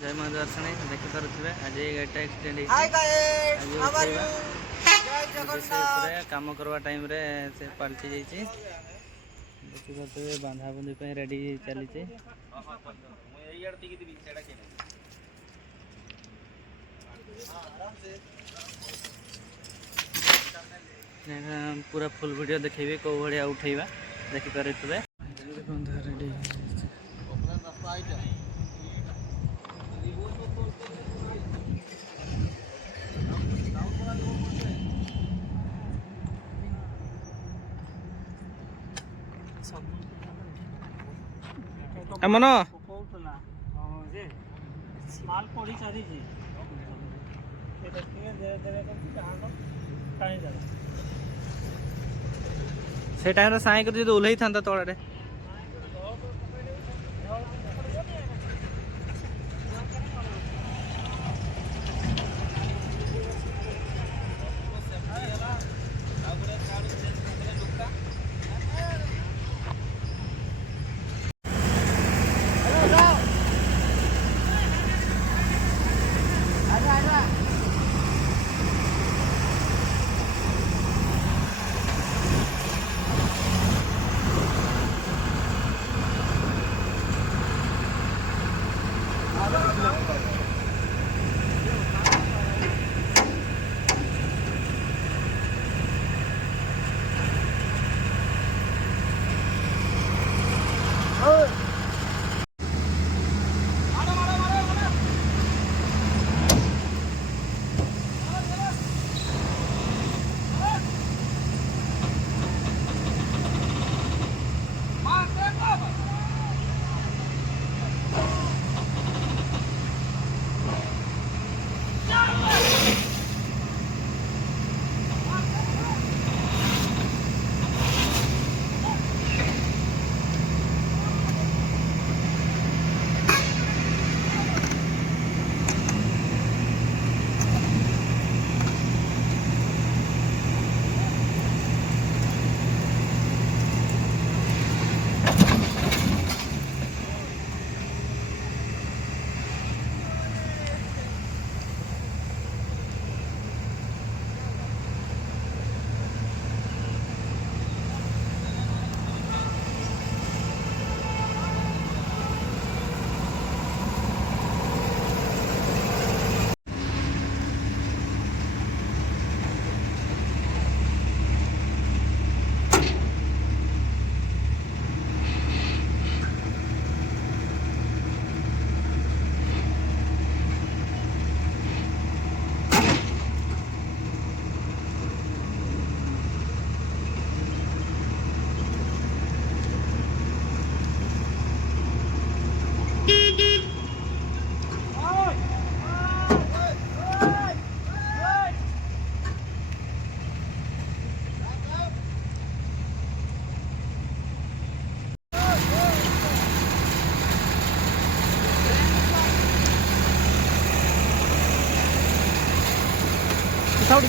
जय माँ दर्शनी देखिपे आज ये गाड़ीटा एक्सीडेंट काम करवा टाइम रे से पलटि जाइए देखिपे बांधाबुंधी रेडी चली पूरा फुल वीडियो देखेबी कौ भाया उठेबा देखिपारे बंधा रेडी मन माल पड़ी सारी से टाइम साई कर ओल्लई था तले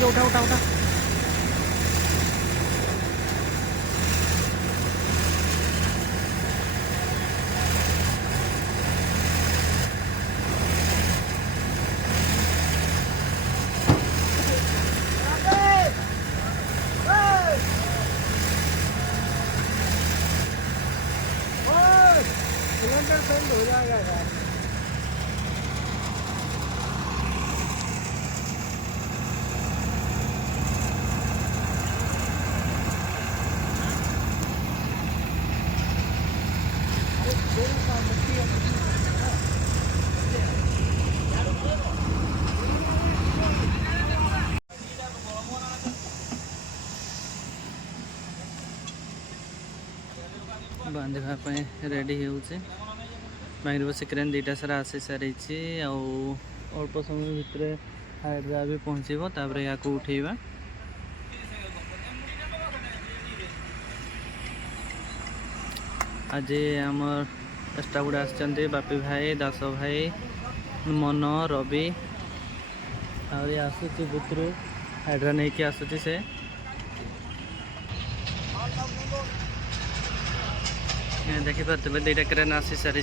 उठा उठा उठा सिलेंडर बंद हो जाएगा। बांधा रेडी होगी बस क्रेन दुटा सारा आसी सारी अल्प समय भितर हाइड्रा भी पहुँचब तापर या उठेबा आज आमर स्टाफ गुड़ा आसछन्ते बापी भाई दास भाई मन रवि आसुची बुतरू हाइड्रा नहीं कि आसुची से देखिपे दुईटा क्रेन आसी सारी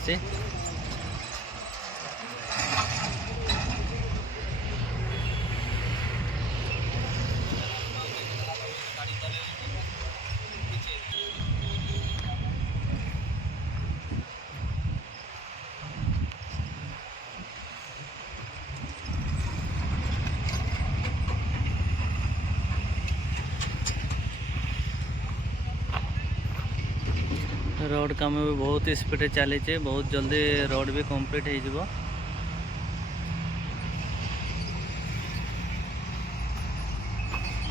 रोड काम भी बहुत स्पीड चली बहुत जल्दी रोड भी कंप्लीट हो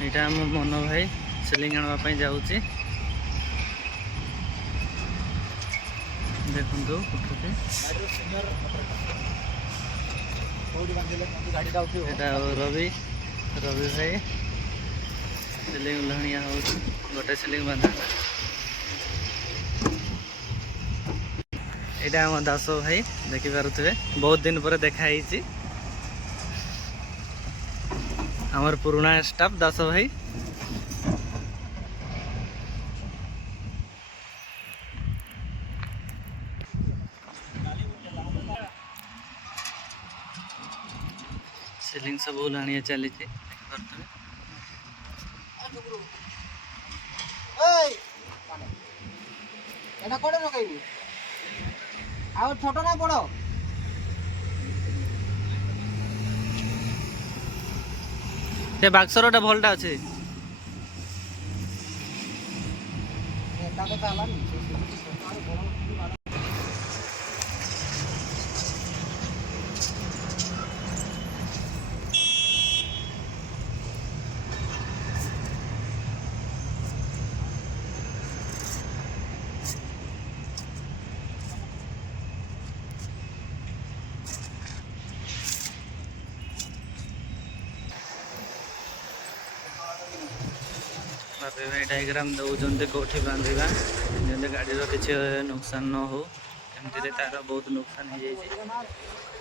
यहाँ आम मन भाई सिलिंग आनापी जाऊँगी देखु रवि रवि भाई सिलिंग उल्हाणिया हो गोटे सिलिंग बांधा यहाँ आम दास भाई देखिपे बहुत दिन पर देखाई आमर पुराना स्टाफ दास भाई सिलिंग सब उल्हाणिया चली छोट ना बड़ से बाक्सर भलटा अच्छे डायग्राम दौरान कौटी बांधा जमी गाड़ी किसी नुकसान न हो एमती तार बहुत नुकसान हो जाए।